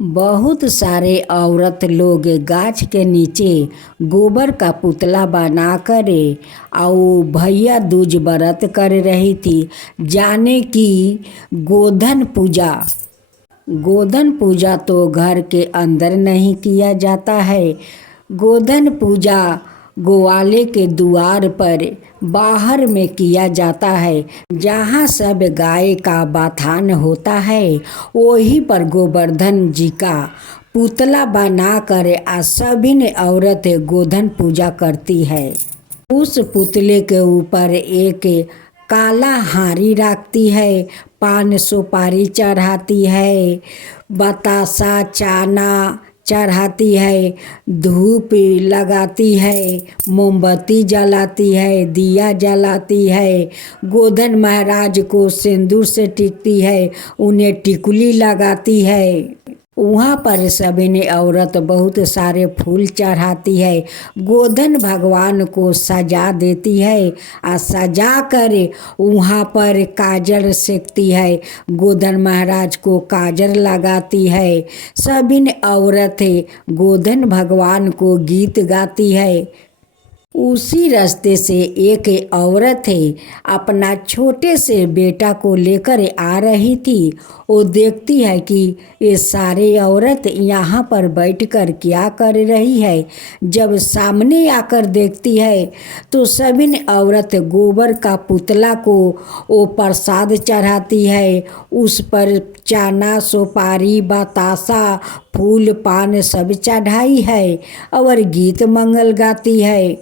बहुत सारे औरत लोग गाछ के नीचे गोबर का पुतला बना कर और भैया दूज व्रत कर रही थी। जाने की गोधन पूजा तो घर के अंदर नहीं किया जाता है। गोधन पूजा गोवाले के द्वार पर बाहर में किया जाता है, जहाँ सब गाय का बथान होता है। वहीं पर गोवर्धन जी का पुतला बनाकर सभी ने औरत गोधन पूजा करती है। उस पुतले के ऊपर एक काला हारी रखती है, पान सुपारी चढ़ाती है, बतासा चाना चढ़ाती है, धूप लगाती है, मोमबत्ती जलाती है, दिया जलाती है, गोधन महाराज को सिंदूर से टिकती है, उन्हें टिकुली लगाती है। वहाँ पर सभी ने औरत बहुत सारे फूल चढ़ाती है, गोधन भगवान को सजा देती है और सजा कर वहाँ पर काजल सेकती है, गोधन महाराज को काजल लगाती है। सभी ने औरतें गोधन भगवान को गीत गाती है। उसी रास्ते से एक औरत अपना छोटे से बेटा को लेकर आ रही थी। वो देखती है कि ये सारे औरत यहाँ पर बैठकर क्या कर रही है। जब सामने आकर देखती है तो सभी ने औरत गोबर का पुतला को वो प्रसाद चढ़ाती है, उस पर चाना सुपारी बतासा फूल पान सब चढ़ाई है और गीत मंगल गाती है।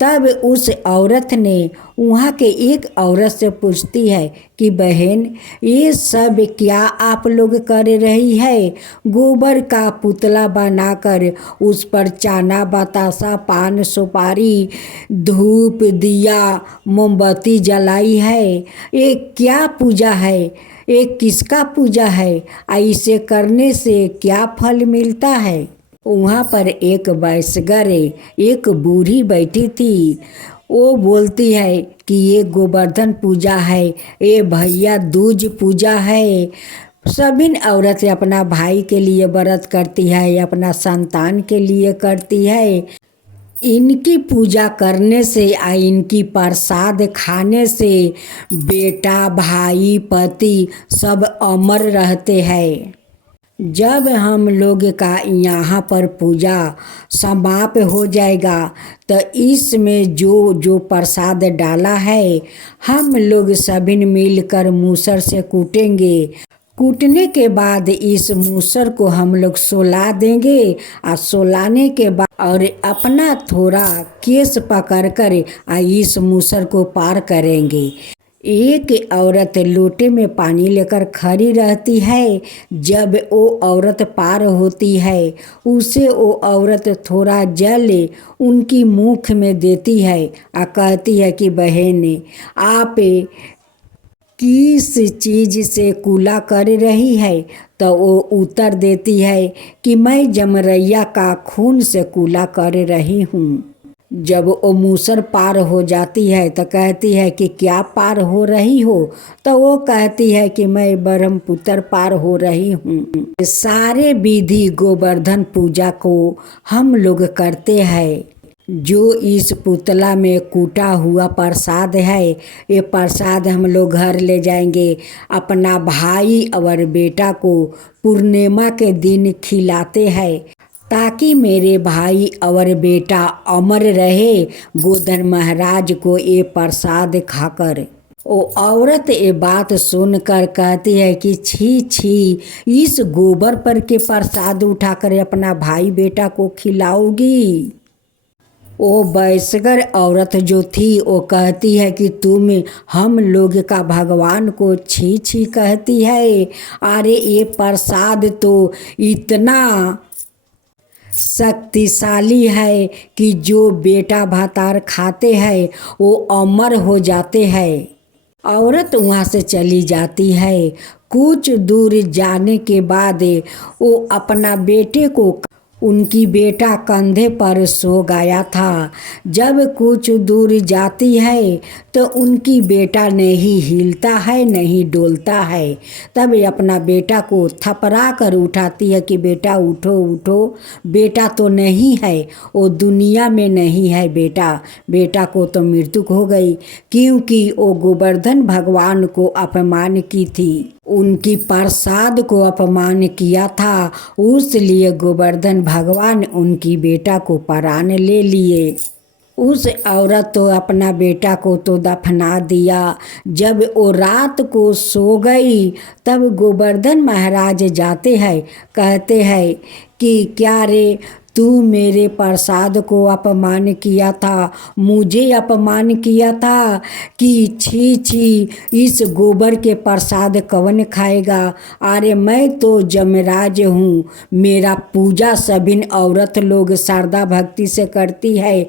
तब उस औरत ने वहाँ के एक औरत से पूछती है कि बहन, ये सब क्या आप लोग कर रही है। गोबर का पुतला बनाकर उस पर चाना बतासा पान सुपारी धूप दिया मोमबत्ती जलाई है, ये क्या पूजा है, ये किसका पूजा है, ऐसे करने से क्या फल मिलता है। वहाँ पर एक वयस्कर एक बूढ़ी बैठी थी। वो बोलती है कि ये गोवर्धन पूजा है, ये भैया दूज पूजा है। सभी औरतें अपना भाई के लिए व्रत करती है, अपना संतान के लिए करती है। इनकी पूजा करने से इनकी प्रसाद खाने से बेटा भाई पति सब अमर रहते हैं। जब हम लोग का यहाँ पर पूजा समाप्त हो जाएगा तो इसमें जो प्रसाद डाला है हम लोग सभी मिलकर मूसर से कूटेंगे। कूटने के बाद इस मूसर को हम लोग सोला देंगे और सोलाने के बाद और अपना थोड़ा केस पकड़ कर इस मूसर को पार करेंगे। एक औरत लोटे में पानी लेकर खड़ी रहती है। जब वो औरत पार होती है उसे वो औरत थोड़ा जल उनकी मुख में देती है और कहती है कि बहन, आप किस चीज़ से कूला कर रही है। तो वो उत्तर देती है कि मैं जमरैया का खून से कूला कर रही हूँ। जब वो मूसर पार हो जाती है तो कहती है कि क्या पार हो रही हो। तो वो कहती है कि मैं ब्रह्मपुत्र पार हो रही हूँ। सारे विधि गोवर्धन पूजा को हम लोग करते हैं। जो इस पुतला में कूटा हुआ प्रसाद है, ये प्रसाद हम लोग घर ले जाएंगे, अपना भाई और बेटा को पूर्णिमा के दिन खिलाते हैं ताकि मेरे भाई और बेटा अमर रहे गोधन महाराज को ये प्रसाद खाकर। वो औरत ये बात सुनकर कहती है कि छी छी, इस गोबर पर के प्रसाद उठाकर अपना भाई बेटा को खिलाओगी। वो वयस्कर औरत जो थी वो कहती है कि तुम हम लोग का भगवान को छी छी कहती है। अरे ये प्रसाद तो इतना शक्तिशाली है कि जो बेटा भातार खाते हैं वो अमर हो जाते हैं। औरत वहाँ से चली जाती है। कुछ दूर जाने के बाद वो अपना बेटे को उनकी बेटा कंधे पर सो गया था। जब कुछ दूर जाती है तो उनकी बेटा नहीं हिलता है नहीं डोलता है। तब अपना बेटा को थपरा कर उठाती है कि बेटा उठो उठो, बेटा तो नहीं है, वो दुनिया में नहीं है बेटा, बेटा को तो मृत्यु हो गई, क्योंकि वो गोवर्धन भगवान को अपमान की थी, उनकी प्रसाद को अपमान किया था, उसलिए गोवर्धन भगवान उनकी बेटा को प्राण ले लिए। उस औरत तो अपना बेटा को तो दफना दिया। जब वो रात को सो गई तब गोवर्धन महाराज जाते हैं, कहते हैं कि क्या रे, तू मेरे प्रसाद को अपमान किया था, मुझे अपमान किया था कि छी छी इस गोबर के प्रसाद कौन खाएगा। अरे मैं तो जमराज हूँ, मेरा पूजा सभी औरत लोग श्रद्धा भक्ति से करती है,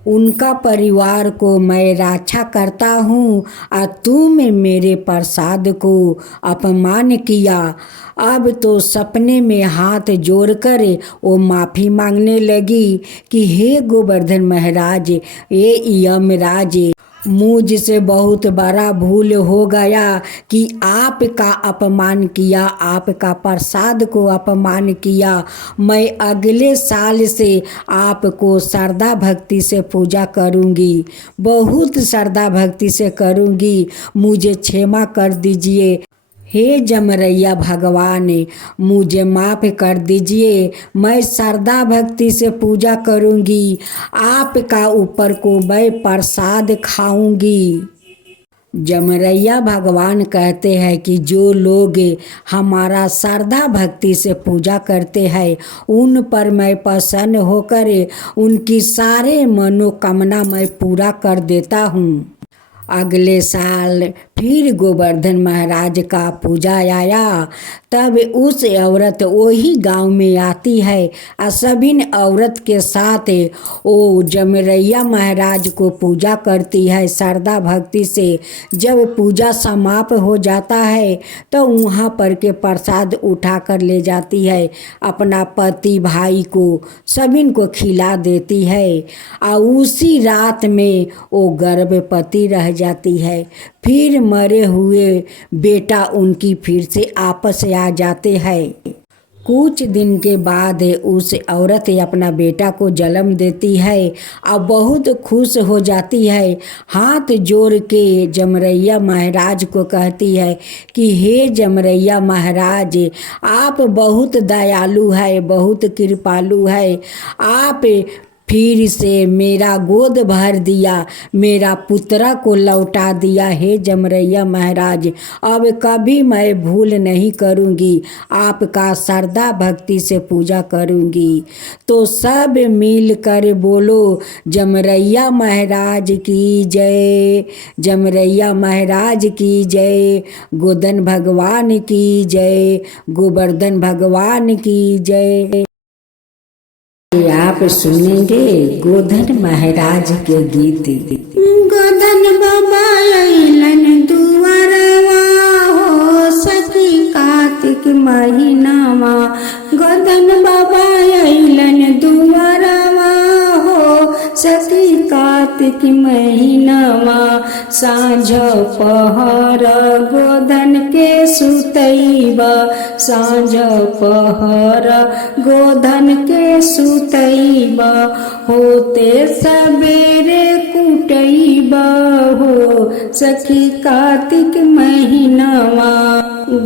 उनका परिवार को मैं रक्षा करता हूँ, और तुम मेरे प्रसाद को अपमान किया। अब तो सपने में हाथ जोड़कर वो माफ़ी मांगने लगी कि हे गोवर्धन महाराज, ये यमराज, मुझसे बहुत बड़ा भूल हो गया कि आपका अपमान किया, आपका प्रसाद को अपमान किया। मैं अगले साल से आपको श्रद्धा भक्ति से पूजा करूंगी, बहुत श्रद्धा भक्ति से करूंगी, मुझे क्षमा कर दीजिए। हे जमरैया भगवान, मुझे माफ़ कर दीजिए, मैं श्रद्धा भक्ति से पूजा करूंगी, आपका ऊपर को मैं प्रसाद खाऊंगी। जमरैया भगवान कहते हैं कि जो लोग हमारा श्रद्धा भक्ति से पूजा करते हैं उन पर मैं प्रसन्न होकर उनकी सारे मनोकामना मैं पूरा कर देता हूँ। अगले साल फिर गोवर्धन महाराज का पूजा आया। तब उस औरत वही गांव में आती है और सभी औरत के साथ वो जमरैया महाराज को पूजा करती है श्रद्धा भक्ति से। जब पूजा समाप्त हो जाता है तो वहाँ पर के प्रसाद उठा कर ले जाती है, अपना पति भाई को सभी को खिला देती है, और उसी रात में वो गर्भवती रह जाती है। फिर मरे हुए बेटा उनकी फिर से आपस आ जाते हैं। कुछ दिन के बाद उस औरत अपना बेटा को जन्म देती है और बहुत खुश हो जाती है। हाथ जोड़ के जमरैया महाराज को कहती है कि हे जमरैया महाराज, आप बहुत दयालु है, बहुत कृपालु है, आप फिर से मेरा गोद भर दिया, मेरा पुत्रा को लौटा दिया। हे जमरैया महाराज, अब कभी मैं भूल नहीं करूँगी, आपका श्रद्धा भक्ति से पूजा करूँगी। तो सब मिल कर बोलो जमरैया महाराज की जय, जमरैया महाराज की जय, गोवर्धन भगवान की जय, गोवर्धन भगवान की जय। आप सुनेंगे गोवर्धन महाराज के गीत। गोवर्धन बाबा अइलन दुआरवा हो, सखी कार्तिक महीनावा, गोवर्धन बाबा अइलन दुआरवा हो, सखी कार्तिक महीनावा, साँझ पहर गोवर्धन के सुतैबा, साँझ पहर गोवर्धन के सुतैबा, होते सबेरे कुटैबा हो, सखी कार्तिक महीनावा,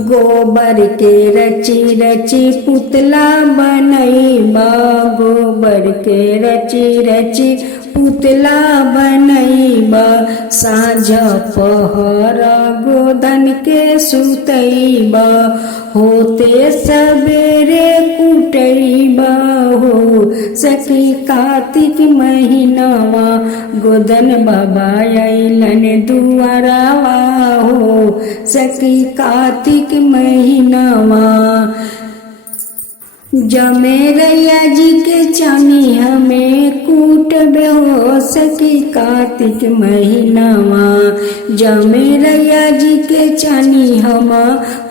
गोबर के रची रची पुतला बनैबा, गोबर के रची रची पुतला बनैबा, साँझ पहर गोवर्धन के सुतैबा, होते सबेरे कुटैबा हो, सखी कार्तिक महीनावा, गोवर्धन बाबा अइलन दुआरवा हो, सखी कार्तिक महीनावा। जमेरैया जी के चानी हमें कूट हो सकी कार्तिक महीनावा। जमेरैया जी के चानी हम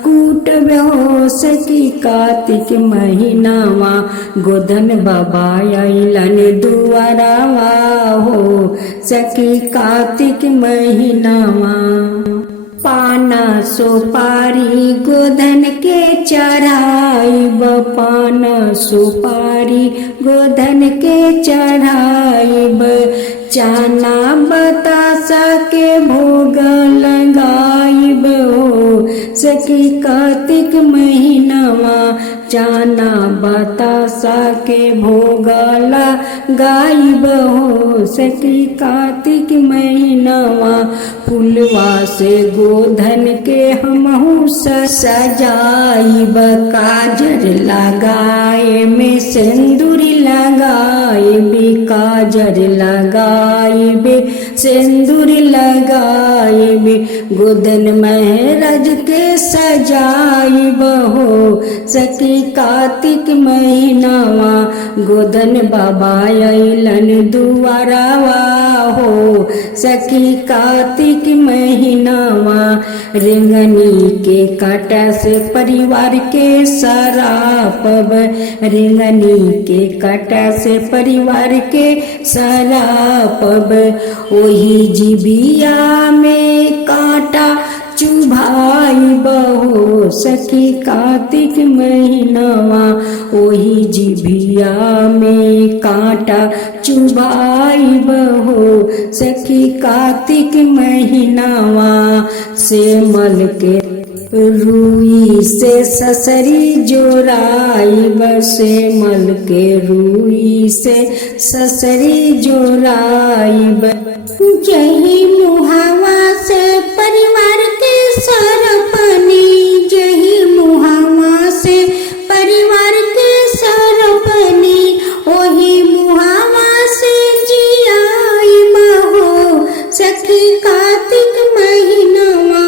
कूट हो सकी कार्तिक महीनावा। गोधन बाबा अइलन दुआरावा हो सकी कार्तिक महीनावा। पाना सुपारी गोधन के चढ़ाइब, पाना सुपारी गोधन के चढ़ाइब। चाना बतासा के भोग लगाइब हो सकी कार्तिक महीनावा। चाना बतासा के भोग लगाइब हो सकी कार्तिक महीनावा। फुलवा से गोधन के हमहू सजाइब, काजर लगाए में सिंदूर लगाइब, काजर लगाइब सिंदूर लगाइब। गोधन महराज के सजाइब हो सकी कार्तिक महीनावा। गोधन बाबा अइलन दुआरावा हो सकी कार्तिक महीनावा। रिंगनी के काटा से परिवार के सरापब, रिंगनी के काटा से परिवार के सरापब। ओही जिबिया में कांटा चुभाइब हो सखी कार्तिक महीनावा। ओही जिभिया में कांटा चुभाइब हो सखी कार्तिक महीनावा। सेमल के रुई से ससरी जोराइब, सेमल के रुई से ससरी जोराइब। जही मुहावा से परिवार के सरपनी, जही मुहावा से परिवार के सरपनी। ओही मुहावा से जियाइब हो सखी कार्तिक महीनावा।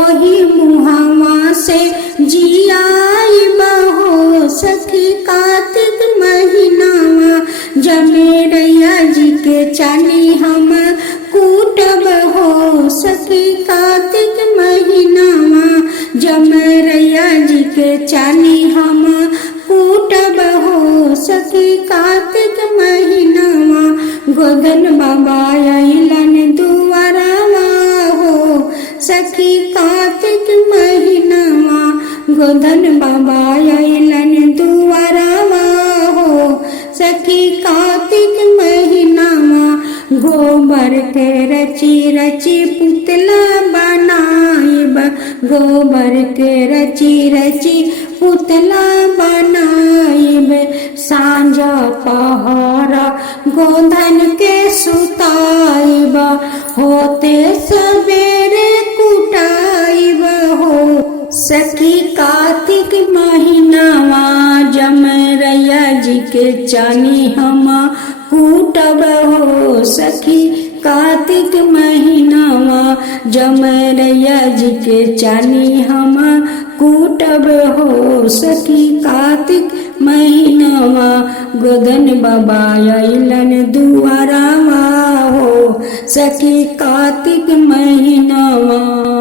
ओही मुहावा से जियाइब हो सखी कार्तिक महीनावा। जमेरैया जी के चानी हम कूटब हो सखी कार्तिक महीनावा। जमेरैया जी के चानी हम कूटब हो सखी कार्तिक महीनावा। गोधन बाबा अइलन दुआरावा हो सखी कार्तिक महीनावा। गोधन बाबा अइलन दुआरावा हो सखी कार्तिक महीनावा। गोबर के रची रची पुतला बनाइब, गोबर के रची रची पुतला बनाइब। सांझ पहरा गोधन के सुताइब, होते सवेरे कुटाइब हो सखी कार्तिक महीनावा। जमेरैया जी के चानी हम कूटब हो सखी कार्तिक महीनावा। जमेरैया जी के चानी हम कूटब हो सखी कार्तिक महीनावा। गोधन बाबा अइलन दुआरावा हो सखी कार्तिक महीनावा।